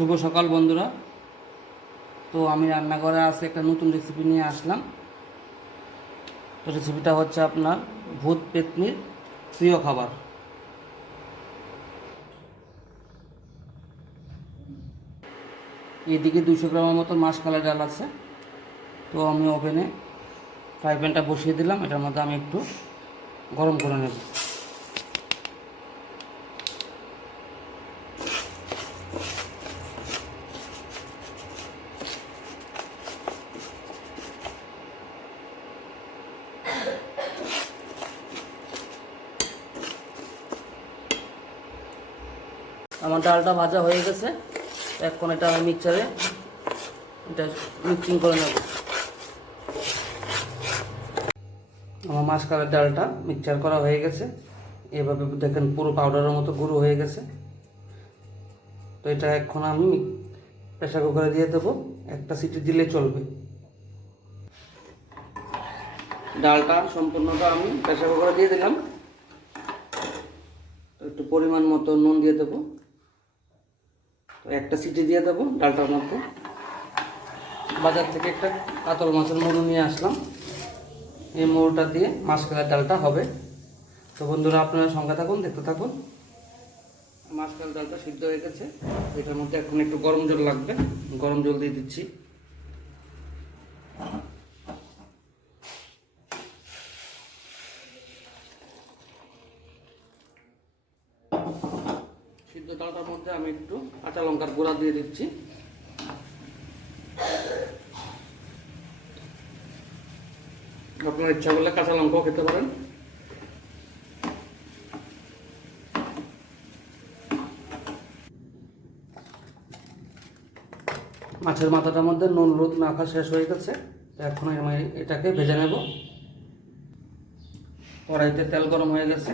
শুভ সকাল বন্ধুরা। তো আমি রান্নাঘরে আজকে একটা নতুন রেসিপি নিয়ে আসলাম। তো রেসিপিটা হচ্ছে আপনার ভূত পেত্নির প্রিয় খাবার। এদিকে 200 গ্রামের মতো মাসকলাই ডাল আছে। তো আমি ওভেনে ফ্রাই প্যানটা বসিয়ে দিলাম, এটার মধ্যে আমি একটু গরম করে নেব। আমার ডালটা ভাজা হয়ে গেছে, এখন এটা আমি মিক্সারে মিক্সিং করে নেব। আমার মাসকলাইয়ের ডালটা মিক্সচার করা হয়ে গেছে, এভাবে দেখেন পুরো পাউডারের মতো গুঁড়ো হয়ে গেছে। তো এটা এখন আমি প্রেসার কুকারে দিয়ে দেবো, একটা সিটি দিলে চলবে। ডালটা সম্পূর্ণটা আমি প্রেসার কুকারে দিয়ে দিলাম। একটু পরিমাণ মতো নুন দিয়ে দেবো, তো একটা সিটি দিয়ে দেবো ডালটার মধ্যে। বাজার থেকে একটা কাতল মাছের মুড়ো নিয়ে আসলাম, এই মুড়োটা দিয়ে মাসকলাইয়ের ডালটা হবে। তো বন্ধুরা আপনারা সঙ্গে থাকুন, দেখতে থাকুন। মাসকলাইয়ের ডালটা সিদ্ধ হয়ে গেছে, এটার মধ্যে এখন একটু গরম জল লাগবে, গরম জল দিয়ে দিচ্ছি। সিদ্ধ ডালটার মধ্যে আমি একটু কাঁচা লঙ্কার গুঁড়া দিয়ে দিচ্ছি। আপনার ইচ্ছা করলে কাঁচা লঙ্কাও খেতে পারেন। মাছের মাথাটার মধ্যে নুন হলুদ মাখা শেষ হয়ে গেছে, এখন আমি এটাকে ভেজে নেব। কড়াইতে তেল গরম হয়ে গেছে,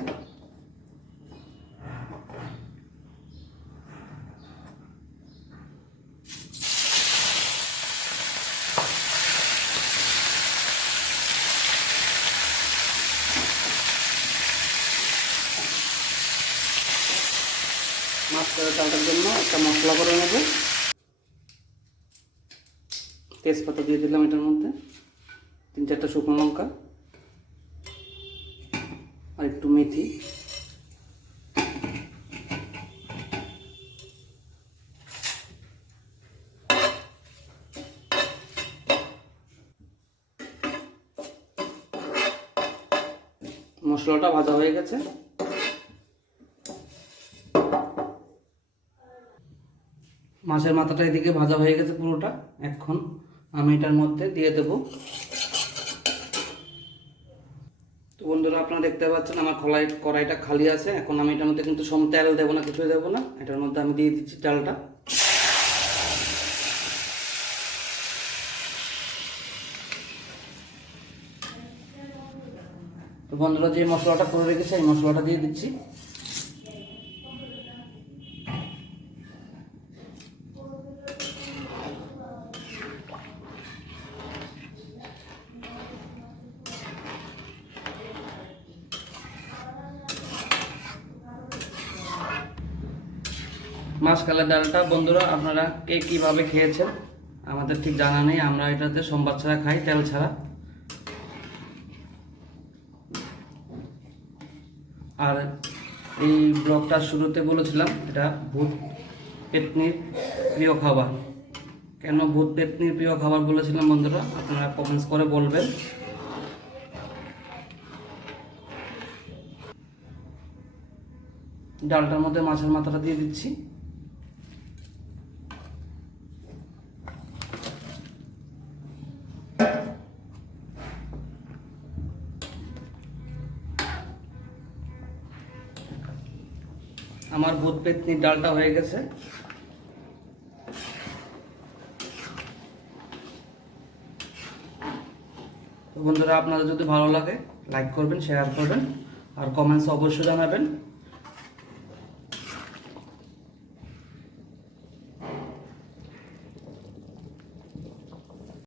মাছ ডালটার জন্য একটা মশলা করে নেব। তেজপাতা দিয়ে দিলাম এটার মধ্যে, 3-4টা শুকনো লঙ্কা আর একটু মেথি। মশলাটা ভাজা হয়ে গেছে, মাছের মাথাটা এদিকে ভাজা হয়ে গেছে পুরোটা। এখন আমি এটার মধ্যে দিয়ে দেব। তো বন্ধুরা আপনারা দেখতে পাচ্ছেন আমার কড়াইটা খালি আছে। এখন আমি এটার মধ্যে কিন্তু সম তেল দেবো না, কিছুই দেবো না। এটার মধ্যে আমি দিয়ে দিচ্ছি ডালটা। তো বন্ধুরা যে মশলাটা করে রেখেছে এই মশলাটা দিয়ে দিচ্ছি। মাসকলাইয়ের ডালটা বন্ধুরা আপনারা কে কীভাবে খেয়েছেন আমাদের ঠিক জানা নেই। আমরা এটাতে সোমবার ছাড়া খাই, তেল ছাড়া। আর এই ব্লগটার শুরুতে বলেছিলাম এটা ভূত পেত্নির প্রিয় খাবার। কেন ভূত পেত্নির প্রিয় খাবার বলেছিলাম বন্ধুরা আপনারা কমেন্টস করে বলবেন। ডালটার মধ্যে মাছের মাথাটা দিয়ে দিচ্ছি। আমার ভূত পেত্নির ডালটা হয়ে গেছে। তো বন্ধুরা আপনাদের যদি ভালো লাগে লাইক করবেন, শেয়ার করবেন আর কমেন্টস অবশ্যই জানাবেন।